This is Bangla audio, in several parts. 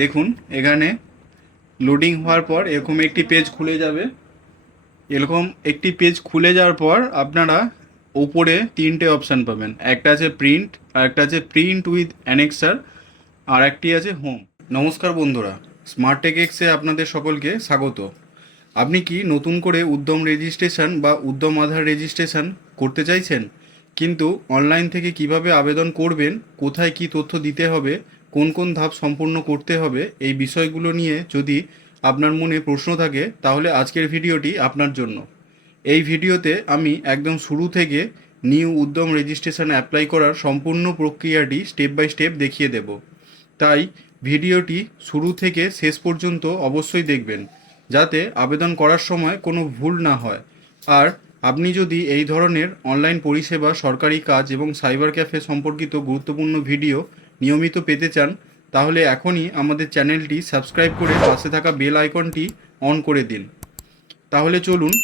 দেখুন এখানে লোডিং হওয়ার পর এরকম একটি পেজ খুলে যাবে। এরকম একটি পেজ খুলে যাওয়ার পর আপনারা উপরে তিনটে অপশান পাবেন। একটা আছে প্রিন্ট, আর একটা আছে প্রিন্ট উইথ অ্যানেক্সার, আর একটি আছে হোম। নমস্কার বন্ধুরা, স্মার্ট টেক এক্সে আপনাদের সকলকে স্বাগত। আপনি কি নতুন করে উদ্যম রেজিস্ট্রেশন বা উদ্যম আধার রেজিস্ট্রেশন করতে চাইছেন, কিন্তু অনলাইন থেকে কিভাবে আবেদন করবেন, কোথায় কি তথ্য দিতে হবে, কোন কোন ধাপ সম্পূর্ণ করতে হবে, এই বিষয়গুলো নিয়ে যদি আপনার মনে প্রশ্ন থাকে তাহলে আজকের ভিডিওটি আপনার জন্য। এই ভিডিওতে আমি একদম শুরু থেকে নিউ উদ্যম রেজিস্ট্রেশন অ্যাপ্লাই করার সম্পূর্ণ প্রক্রিয়াটি স্টেপ বাই স্টেপ দেখিয়ে দেব। তাই ভিডিওটি শুরু থেকে শেষ পর্যন্ত অবশ্যই দেখবেন, যাতে আবেদন করার সময় কোনো ভুল না হয়। আর আপনি যদি এই ধরনের অনলাইন পরিষেবা, সরকারি কাজ এবং সাইবার ক্যাফে সম্পর্কিত গুরুত্বপূর্ণ ভিডিও নিয়মিত পেতে চান, তাহলে এখনই আমাদের চ্যানেলটি সাবস্ক্রাইব করে পাশে থাকা বেল আইকনটি অন করে দিন। তাহলে চলুন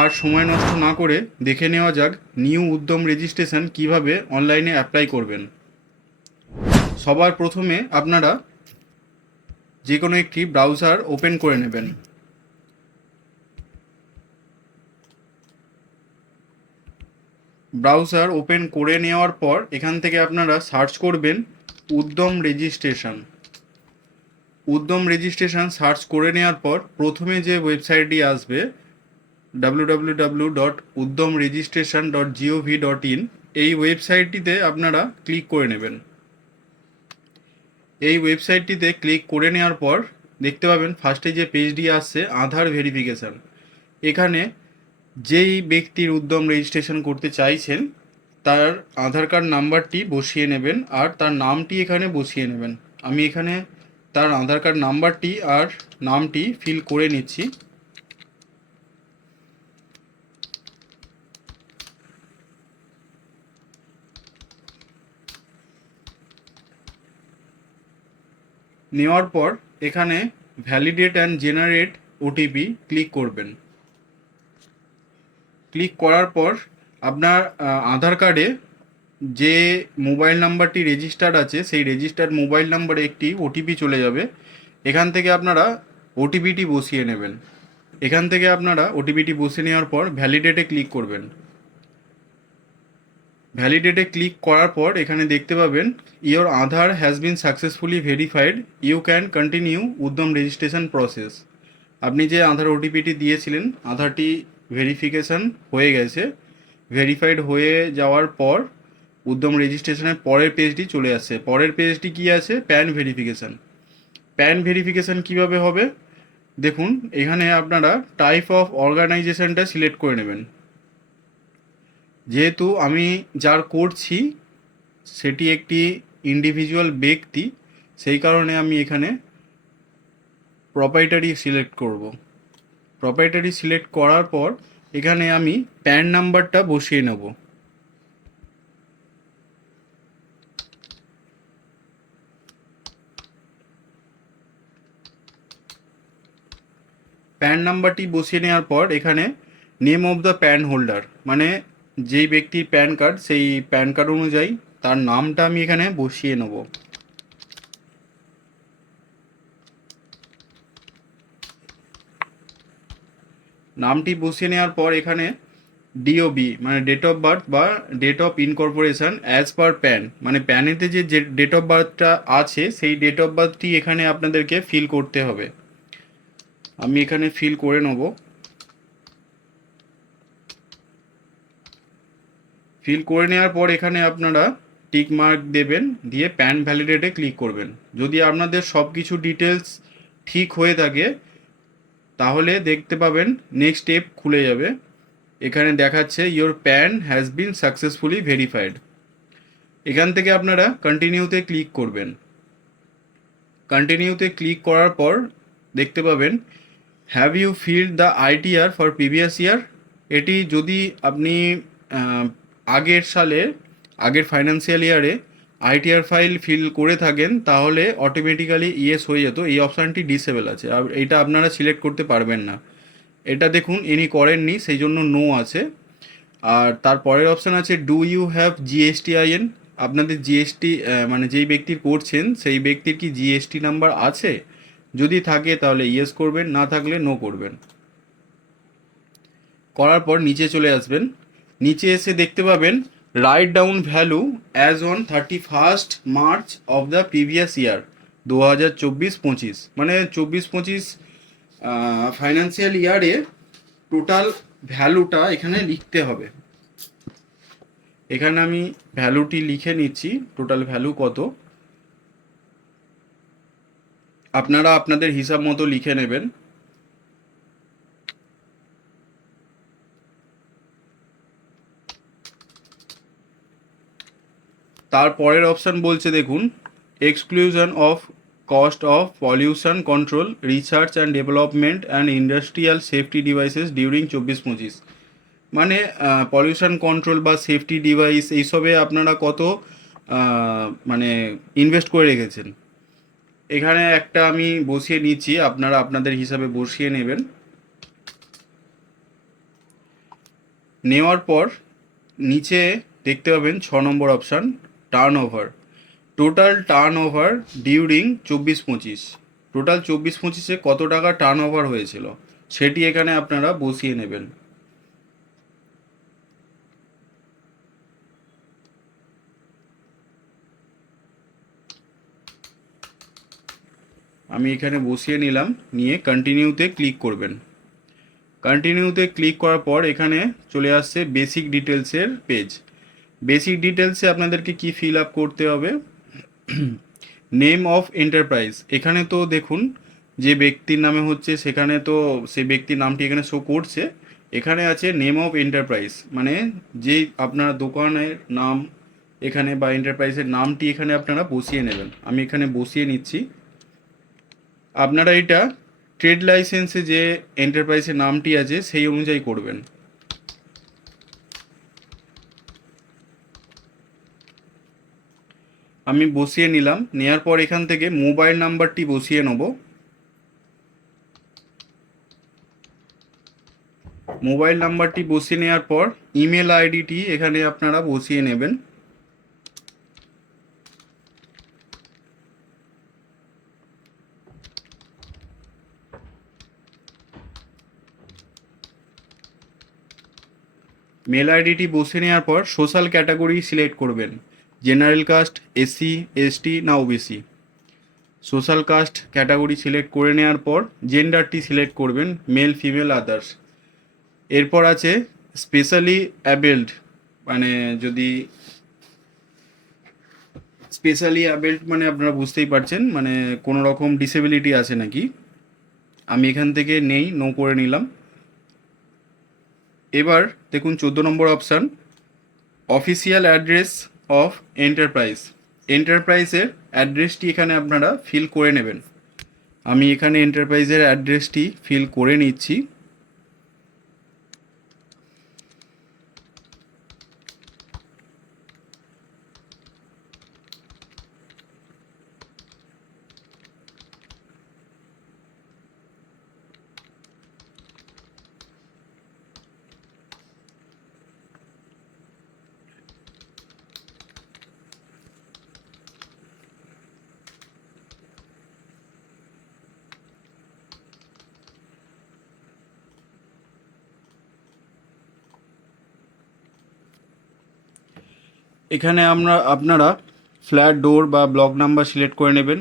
আর সময় নষ্ট না করে দেখে নেওয়া যাক নিউ উদ্যম রেজিস্ট্রেশন কিভাবে অনলাইনে অ্যাপ্লাই করবেন। সবার প্রথমে আপনারা যে কোনো একটি ব্রাউজার ওপেন করে নেবেন। ব্রাউজার ওপেন করে নেওয়ার পর এখান থেকে আপনারা সার্চ করবেন উদ্যম রেজিস্ট্রেশন। উদ্যম রেজিস্ট্রেশন সার্চ করে নেওয়ার পর প্রথমে যে ওয়েবসাইটটি আসবে www.uddamregistration.gov.in, এই ওয়েবসাইটটিতে আপনারা ক্লিক করে নেবেন। এই ওয়েবসাইটটিতে ক্লিক করে নেওয়ার পর দেখতে পাবেন ফার্স্টে যে পেজটি আসছে আধার ভেরিফিকেশান। এখানে যেই ব্যক্তির উদ্যম রেজিস্ট্রেশন করতে চাইছেন তার আধার কার্ড নাম্বারটি বসিয়ে নেবেন আর তার নামটি এখানে বসিয়ে নেবেন। আমি এখানে তার আধার কার্ড নাম্বারটি আর নামটি ফিল করে নিচ্ছি। নেওয়ার পর এখানে validate and generate OTP click করবেন। ক্লিক করার পর আপনার আধার কার্ডে যে মোবাইল নাম্বারটি রেজিস্টার্ড আছে সেই রেজিস্টার্ড মোবাইল নাম্বারে একটি ওটিপি চলে যাবে। এখান থেকে আপনারা ওটিপিটি বসিয়ে নেবেন। এখান থেকে আপনারা ওটিপিটি বসিয়ে নেওয়ার পর ভ্যালিডেটে ক্লিক করবেন। ভ্যালিডেটে ক্লিক করার পর এখানে দেখতে পাবেন your Aadhaar has been successfully verified, you can continue Udyam registration process. আপনি যে আধার ওটিপিটি দিয়েছিলেন আধারটি ভেরিফিকেশান হয়ে গেছে। ভেরিফাইড হয়ে যাওয়ার পর উদ্যম রেজিস্ট্রেশনের পরের পেজটি চলে আসছে। পরের পেজটি কি আছে? Pan verification. প্যান ভেরিফিকেশান কিভাবে হবে দেখুন, এখানে আপনারা টাইপ অফ অর্গানাইজেশনটা সিলেক্ট করে নেবেন। যেহেতু আমি যার করছি সেটি একটি ইন্ডিভিজুয়াল ব্যক্তি, সেই কারণে আমি এখানে প্রপাইটারি সিলেক্ট করব। প্রপাইটারি সিলেক্ট করার পর এখানে আমি প্যান নাম্বারটা বসিয়ে নেব। প্যান নাম্বারটি বসিয়ে নেওয়ার পর এখানে name of the pan holder, মানে যেই ব্যক্তির প্যান কার্ড সেই প্যান কার্ড অনুযায়ী তার নামটা আমি এখানে বসিয়ে নেব। নামটি বসিয়ে নেওয়ার পর এখানে ডিওবি মানে ডেট অফ বার্থ বা date of incorporation as per PAN, মানে প্যানেতে যে ডেট অফ বার্থটা আছে সেই ডেট অফ বার্থটি এখানে আপনাদেরকে ফিল করতে হবে। আমি এখানে ফিল করে নেব। ফিল করে নেওয়ার পর এখানে আপনারা টিক মার্ক দেবেন, দিয়ে প্যান ভ্যালিডেটে ক্লিক করবেন। যদি আপনাদের সব কিছু ডিটেলস ঠিক হয়ে থাকে তাহলে দেখতে পাবেন নেক্সট স্টেপ খুলে যাবে। এখানে দেখাচ্ছে your pan has been successfully verified. এখান থেকে আপনারা কন্টিনিউতে ক্লিক করবেন। কন্টিনিউতে ক্লিক করার পর দেখতে পাবেন have you filled the ITR for previous year. এটি যদি আপনি আগের সালে আগের ফাইন্যান্সিয়াল ইয়ারে আইটিআর ফাইল ফিল করে থাকেন তাহলে অটোমেটিক্যালি ইয়েস হয়ে যেত। এই অপশানটি ডিসেবল আছে, আর এইটা আপনারা সিলেক্ট করতে পারবেন না। এটা দেখুন ইনি করেননি, সেই জন্য নো আছে। আর তার পরের অপশান আছে ডু ইউ হ্যাভ জিএসটিআইএন। আপনাদের জিএসটি মানে যেই ব্যক্তির করছেন সেই ব্যক্তির কি জিএসটি নাম্বার আছে? যদি থাকে তাহলে ইয়েস করবেন, না থাকলে নো করবেন। করার পর নিচে চলে আসবেন। নিচে এসে দেখতে পাবেন write down value as on 31 March of the previous year, 2024-25, মানে 24-25 ফাইন্যান্সিয়াল ইয়ারে টোটাল ভ্যালুটা এখানে লিখতে হবে। এখানে আমি ভ্যালুটি লিখে নিচ্ছি, টোটাল ভ্যালু কত আপনারা আপনাদের হিসাব মতো লিখে নেবেন। তারপরের অপশান বলছে দেখুন, exclusion of cost of pollution control research and development and industrial safety devices during 24-25, মানে পলিউশন কন্ট্রোল বা সেফটি ডিভাইস এইসবে আপনারা কত মানে ইনভেস্ট করে রেখেছেন। এখানে একটা আমি বসিয়ে নিচ্ছি, আপনারা আপনাদের হিসাবে বসিয়ে নেবেন। নেওয়ার পর নিচে দেখতে পাবেন 6 নম্বর option, turnover, total turnover during 24-25, total 24-25-এ কত টাকা টার্ন ওভার হয়েছিল সেটি এখানে আপনারা বসিয়ে নেবেন। আমি এখানে বসিয়ে নিলাম, নিয়ে কন্টিনিউতে ক্লিক করবেন। কন্টিনিউতে ক্লিক করার পর এখানে চলে আসছে বেসিক ডিটেলসের পেজ। বেসিক ডিটেলসে আপনাদেরকে কি ফিল আপ করতে হবে, নেম অফ এন্টারপ্রাইজ, এখানে তো দেখুন যে ব্যক্তির নামে হচ্ছে সেখানে তো সেই ব্যক্তির নামটি এখানে শো করছে। এখানে আছে নেম অফ এন্টারপ্রাইজ, মানে যেই আপনার দোকানের নাম এখানে বা এন্টারপ্রাইজের নামটি এখানে আপনারা বসিয়ে নেবেন। আমি এখানে বসিয়ে নিচ্ছি। আপনারা এটা ট্রেড লাইসেন্সে যে এন্টারপ্রাইজের নামটি আছে সেই অনুযায়ী করবেন। আমি বসিয়ে নিলাম, নেওয়ার পর এখান থেকে মোবাইল নাম্বারটি বসিয়ে নেব। মোবাইল নাম্বারটি বসিয়ে নেওয়ার পর ইমেল আইডিটি এখানে আপনারা বসিয়ে নেবেন। মেল আইডিটি বসিয়ে নেওয়ার পর সোশ্যাল ক্যাটাগরি সিলেক্ট করবেন, জেনারেল কাস্ট, এসসি, এসটি না OBC. Social caste category select করে নেওয়ার পর জেন্ডারটি সিলেক্ট করবেন, মেল, ফিমেল, আদার্স। এরপর আছে স্পেশালি অ্যাবেল্ড, মানে যদি স্পেশালি অ্যাবেল্ড মানে আপনারা বুঝতেই পারছেন, মানে কোনো রকম ডিসেবিলিটি আছে নাকি। আমি এখান থেকে নেই, নো করে নিলাম। এবার দেখুন 14 নম্বর option, official address of enterprise, এন্টারপ্রাইজের অ্যাড্রেসটি এখানে আপনারা ফিল করে নেবেন। আমি এখানে এন্টারপ্রাইজের অ্যাড্রেসটি ফিল করে নিচ্ছি। এখানে আপনারা ফ্ল্যাট, ডোর বা ব্লক নাম্বার সিলেক্ট করে নেবেন,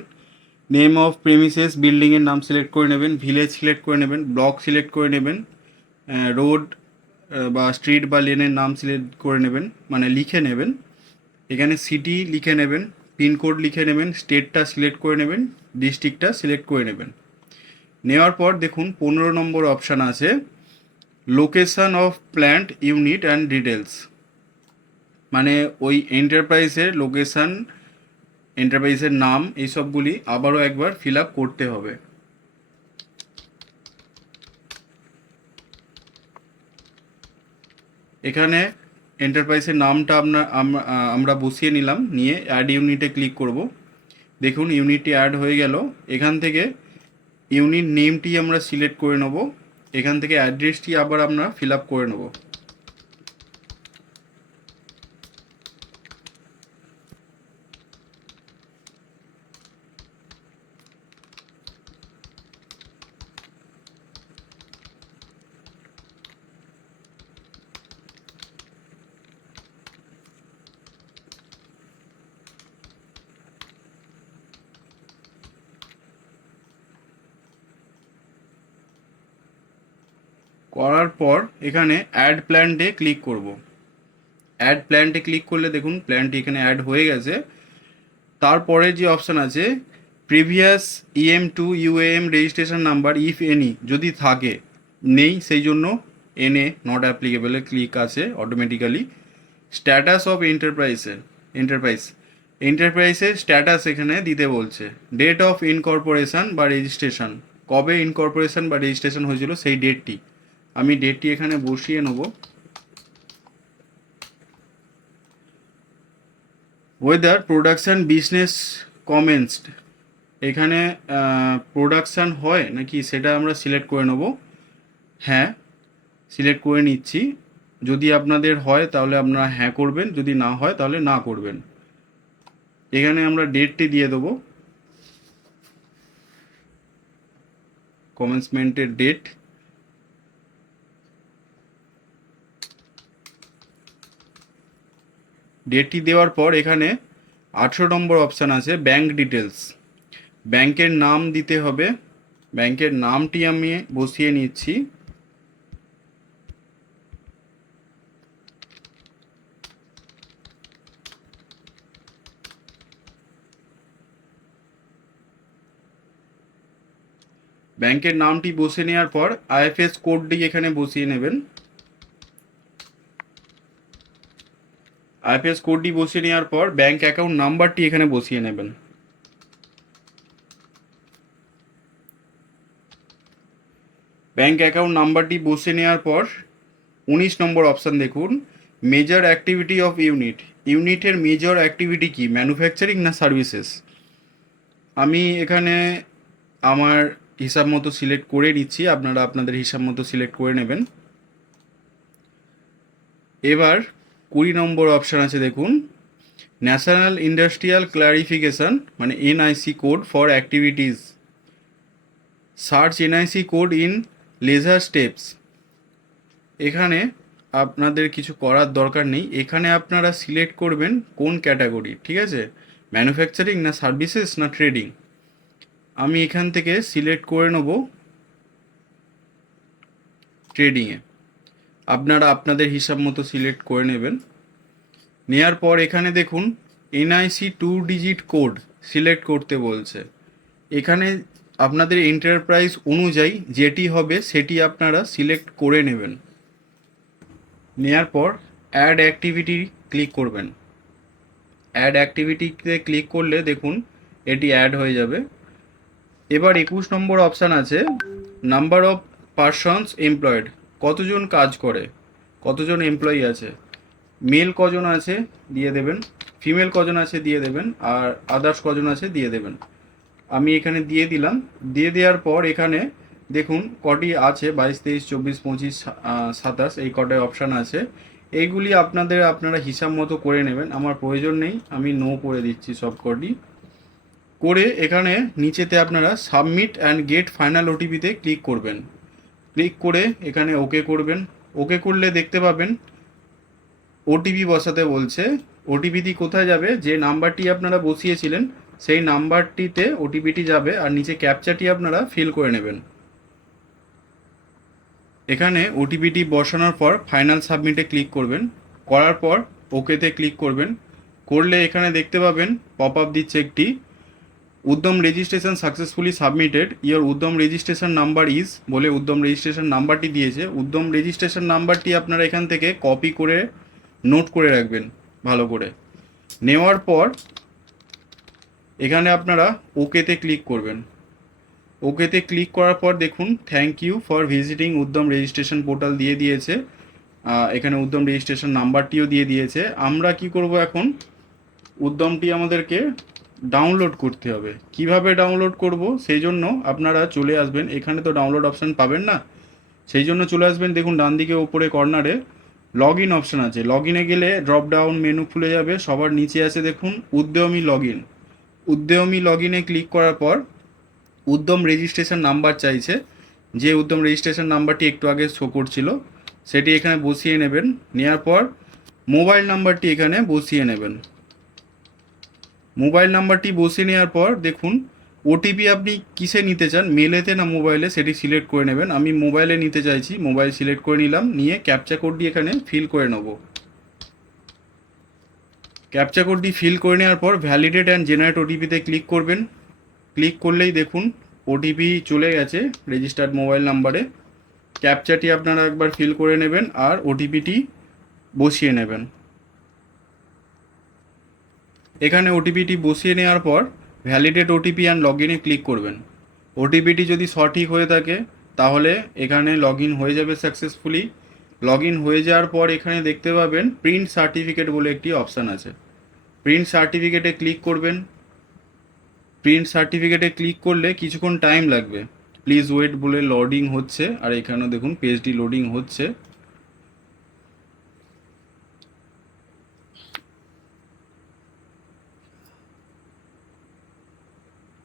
নেম অফ প্রেমিসেস বিল্ডিংয়ের নাম সিলেক্ট করে নেবেন, ভিলেজ সিলেক্ট করে নেবেন, ব্লক সিলেক্ট করে নেবেন, রোড বা স্ট্রিট বা লেনের নাম সিলেক্ট করে নেবেন, মানে লিখে নেবেন। এখানে সিটি লিখে নেবেন, পিনকোড লিখে নেবেন, স্টেটটা সিলেক্ট করে নেবেন, ডিস্ট্রিক্টটা সিলেক্ট করে নেবেন। নেওয়ার পর দেখুন 15 নম্বর অপশান আছে, location of plant unit and details, মানে ওই এন্টারপ্রাইজের লোকেশান, এন্টারপ্রাইজের নাম, এইসবগুলি আবারও একবার ফিল আপ করতে হবে। এখানে এন্টারপ্রাইজের নামটা আমরা বসিয়ে নিলাম, নিয়ে অ্যাড ইউনিটে ক্লিক করব। দেখুন ইউনিটটি অ্যাড হয়ে গেল। এখান থেকে ইউনিট নেমটি আমরা সিলেক্ট করে নেব, এখান থেকে অ্যাড্রেসটি আবার আমরা ফিল আপ করে নেব। করার পর এখানে অ্যাড প্ল্যান্টে ক্লিক করব। অ্যাড প্ল্যান্টে ক্লিক করলে দেখুন প্ল্যানটি এখানে অ্যাড হয়ে গেছে। তারপরে যে অপশান আছে previous EM2 UAM registration number if any যদি থাকে, নেই সেই জন্য এনএ নট অ্যাপ্লিকেবলে ক্লিক আছে অটোমেটিক্যালি। স্ট্যাটাস অফ এন্টারপ্রাইজের স্ট্যাটাস এখানে দিতে বলছে। ডেট অফ ইনকর্পোরেশন বা রেজিস্ট্রেশন, কবে ইনকর্পোরেশন বা রেজিস্ট্রেশন হয়েছিল সেই ডেটটি, আমি ডেটটি এখানে বসিয়ে নেব। ওয়েদার প্রোডাকশান বিজনেস কমেন্সড, এখানে প্রোডাকশান হয় নাকি সেটা আমরা সিলেক্ট করে নেব। হ্যাঁ, সিলেক্ট করে নিচ্ছি। যদি আপনাদের হয় তাহলে আপনারা হ্যাঁ করবেন, যদি না হয় তাহলে না করবেন। এখানে আমরা ডেটটি দিয়ে দেবো, কমেন্সমেন্টের ডেট। ডেটটি দেওয়ার পর এখানে 18 নম্বর অপশান আছে ব্যাংক ডিটেলস, ব্যাংকের নাম দিতে হবে। ব্যাংকের নামটি আমি বসিয়ে নিচ্ছি। ব্যাংকের নামটি বসে নেওয়ার পর IFS কোডটি এখানে বসিয়ে নেবেন। IFS কোডটি বসিয়ে নেওয়ার পর ব্যাংক অ্যাকাউন্ট নাম্বারটি এখানে বসিয়ে নেবেন। ব্যাংক অ্যাকাউন্ট নাম্বারটি বসে নেওয়ার পর 19 নম্বর অপশান দেখুন মেজর অ্যাক্টিভিটি অফ ইউনিট, ইউনিটের মেজর অ্যাক্টিভিটি কি, ম্যানুফ্যাকচারিং না সার্ভিসেস। আমি এখানে আমার হিসাব মতো সিলেক্ট করে নিচ্ছি, আপনারা আপনাদের হিসাব মতো সিলেক্ট করে নেবেন। এবার 20 নম্বর অপশান আছে দেখুন ন্যাশনাল ইন্ডাস্ট্রিয়াল ক্লারিফিকেশান মানে NIC code for activities, search NIC code in laser steps. এখানে আপনাদের কিছু করার দরকার নেই, এখানে আপনারা সিলেক্ট করবেন কোন ক্যাটাগরি, ঠিক আছে, ম্যানুফ্যাকচারিং না সার্ভিসেস না ট্রেডিং। আমি এখান থেকে সিলেক্ট করে নেব ট্রেডিংয়ে, আপনারা আপনাদের হিসাব মতো সিলেক্ট করে নেবেন। নেওয়ার পর এখানে দেখুন NIC 2 ডিজিট কোড সিলেক্ট করতে বলছে। এখানে আপনাদের এন্টারপ্রাইজ অনুযায়ী যেটি হবে সেটি আপনারা সিলেক্ট করে নেবেন। নেওয়ার পর অ্যাড অ্যাক্টিভিটি ক্লিক করবেন। অ্যাড অ্যাক্টিভিটিতে ক্লিক করলে দেখুন এটি অ্যাড হয়ে যাবে। এবার 21 নম্বর অপশান আছে নাম্বার অফ পারসনস এমপ্লয়েড, কতজন কাজ করে, কতজন এমপ্লয়ি আছে, মেল কজন আছে দিয়ে দেবেন, ফিমেল কজন আছে দিয়ে দেবেন, আর আদার্স কজন আছে দিয়ে দেবেন। আমি এখানে দিয়ে দিলাম। দিয়ে দেওয়ার পর এখানে দেখুন কটি আছে 22, 23, 24, 25, 27 এই কটায় অপশান আছে। এইগুলি আপনারা হিসাব মতো করে নেবেন, আমার প্রয়োজন নেই, আমি নো করে দিচ্ছি সব কটি করে। এখানে নিচেতে আপনারা সাবমিট অ্যান্ড গেট ফাইনাল OTPতে ক্লিক করবেন। ক্লিক করে এখানে ওকে করবেন। ওকে করলে দেখতে পাবেন OTP বসাতে বলছে। OTPটি কোথায় যাবে, যে নাম্বারটি আপনারা বসিয়েছিলেন সেই নাম্বারটিতে OTPটি যাবে, আর নিচে ক্যাপচাটি আপনারা ফিল করে নেবেন। এখানে OTPটি বসানোর পর ফাইনাল সাবমিটে ক্লিক করবেন। করার পর ওকেতে ক্লিক করবেন। করলে এখানে দেখতে পাবেন পপ আপ দিচ্ছে একটি, উদ্যম রেজিস্ট্রেশন সাকসেসফুলি সাবমিটেড, ইয়োর উদ্যম রেজিস্ট্রেশন নাম্বার ইজ বলে উদ্যম রেজিস্ট্রেশন নাম্বারটি দিয়েছে। উদ্যম রেজিস্ট্রেশন নাম্বারটি আপনারা এখান থেকে কপি করে নোট করে রাখবেন ভালো করে। নেওয়ার পর এখানে আপনারা ওকেতে ক্লিক করবেন। ওকেতে ক্লিক করার পর দেখুন থ্যাংক ইউ ফর ভিজিটিং উদ্যম রেজিস্ট্রেশন পোর্টাল দিয়ে দিয়েছে। এখানে উদ্যম রেজিস্ট্রেশন নাম্বারটিও দিয়ে দিয়েছে। আমরা কি করব, এখন উদ্যমটি আমাদেরকে ডাউনলোড করতে হবে। কিভাবে ডাউনলোড করব, সেই জন্য আপনারা চলে আসবেন, এখানে তো ডাউনলোড অপশান পাবেন না, সেই জন্য চলে আসবেন। দেখুন ডান দিকে উপরে কর্নারে লগ ইন অপশান আছে, লগ ইনে গেলে ড্রপ ডাউন মেনু খুলে যাবে। সবার নিচে আছে দেখুন উদ্যমী লগ ইন। উদ্যমী লগ ইনে ক্লিক করার পর উদ্যম রেজিস্ট্রেশন নাম্বার চাইছে, যে উদ্যম রেজিস্ট্রেশন নাম্বারটি একটু আগে শো করছিল সেটি এখানে বসিয়ে নেবেন। নেওয়ার পর মোবাইল নাম্বারটি এখানে বসিয়ে নেবেন। মোবাইল নাম্বারটি বসিয়ে নেওয়ার পর দেখুন ওটিপি আপনি কিসে নিতে চান, মেলেতে না মোবাইলে, সেটি সিলেক্ট করে নেবেন। আমি মোবাইলে নিতে চাইছি, মোবাইল সিলেক্ট করে নিলাম, নিয়ে ক্যাপচা কোডটি এখানে ফিল করে নেব। ক্যাপচা কোডটি ফিল করে নেওয়ার পর ভ্যালিডেট অ্যান্ড জেনারেট ওটিপিতে ক্লিক করবেন। ক্লিক করলেই দেখুন ওটিপি চলে গেছে রেজিস্টার্ড মোবাইল নাম্বারে। ক্যাপচাটি আপনারা একবার ফিল করে নেবেন আর ওটিপিটি বসিয়ে নেবেন। এখানে ওটিপিটি বসিয়ে নেওয়ার পর ভ্যালিডেট ওটিপি অ্যান্ড লগ ইনে ক্লিক করবেন। ওটিপিটি যদি সঠিক হয়ে থাকে তাহলে এখানে লগ ইন হয়ে যাবে সাকসেসফুলি। লগ ইন হয়ে যাওয়ার পর এখানে দেখতে পাবেন প্রিন্ট সার্টিফিকেট বলে একটি অপশান আছে। প্রিন্ট সার্টিফিকেটে ক্লিক করবেন। প্রিন্ট সার্টিফিকেটে ক্লিক করলে কিছুক্ষণ টাইম লাগবে, প্লিজ ওয়েট বলে লোডিং হচ্ছে। আর এখানে দেখুন পেজটি লোডিং হচ্ছে।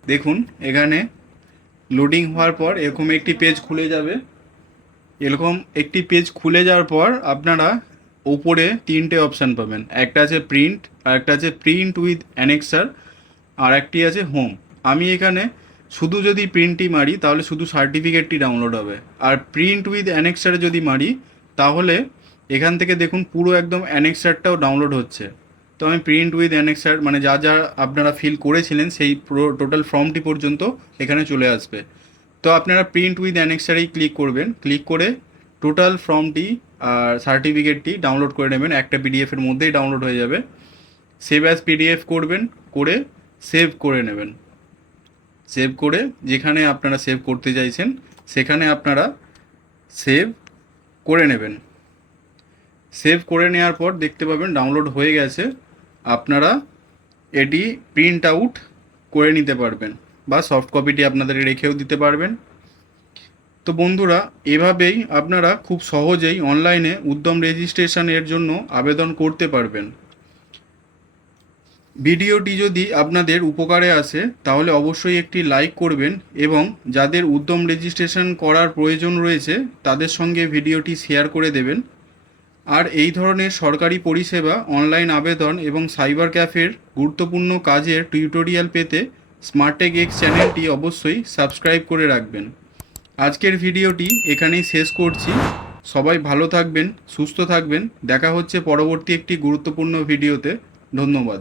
দেখুন এখানে লোডিং হওয়ার পর এরকম একটি পেজ খুলে যাবে। এরকম একটি পেজ খুলে যাওয়ার পর আপনারা ওপরে তিনটে অপশান পাবেন। একটা আছে প্রিন্ট, আর একটা আছে প্রিন্ট উইথ অ্যানেক্সার, আর একটি আছে হোম। আমি এখানে শুধু যদি প্রিন্টটি মারি তাহলে শুধু সার্টিফিকেটটি ডাউনলোড হবে, আর প্রিন্ট উইথ অ্যানেক্সারে যদি মারি তাহলে এখান থেকে দেখুন পুরো একদম অ্যানেক্সারটাও ডাউনলোড হচ্ছে। তো আমি প্রিন্ট উইথ অ্যানেক্সার মানে যা যা আপনারা ফিল করেছিলেন সেই পুরো টোটাল ফর্মটি পর্যন্ত এখানে চলে আসবে। তো আপনারা প্রিন্ট উইথ অ্যানেক্সারেই ক্লিক করবেন। ক্লিক করে টোটাল ফর্মটি আর সার্টিফিকেটটি ডাউনলোড করে নেবেন। একটা পিডিএফের মধ্যেই ডাউনলোড হয়ে যাবে। সেভ অ্যাজ পিডিএফ করবেন, করে সেভ করে নেবেন। সেভ করে যেখানে আপনারা সেভ করতে চাইছেন সেখানে আপনারা সেভ করে নেবেন। সেভ করে নেওয়ার পর দেখতে পাবেন ডাউনলোড হয়ে গেছে। আপনারা এটি প্রিন্ট আউট করে নিতে পারবেন বা সফট কপিটি আপনাদের রেখেও দিতে পারবেন। তো বন্ধুরা, এভাবেই আপনারা খুব সহজেই অনলাইনে উদ্যম রেজিস্ট্রেশনের জন্য আবেদন করতে পারবেন। ভিডিওটি যদি আপনাদের উপকারে আসে তাহলে অবশ্যই একটি লাইক করবেন এবং যাদের উদ্যম রেজিস্ট্রেশন করার প্রয়োজন রয়েছে তাদের সঙ্গে ভিডিওটি শেয়ার করে দেবেন। আর এই ধরনের সরকারি পরিষেবা, অনলাইন আবেদন এবং সাইবার ক্যাফের গুরুত্বপূর্ণ কাজের টিউটোরিয়াল পেতে স্মার্টটেক এক্স চ্যানেলটি অবশ্যই সাবস্ক্রাইব করে রাখবেন। আজকের ভিডিওটি এখানেই শেষ করছি। সবাই ভালো থাকবেন, সুস্থ থাকবেন। দেখা হচ্ছে পরবর্তী একটি গুরুত্বপূর্ণ ভিডিওতে। ধন্যবাদ।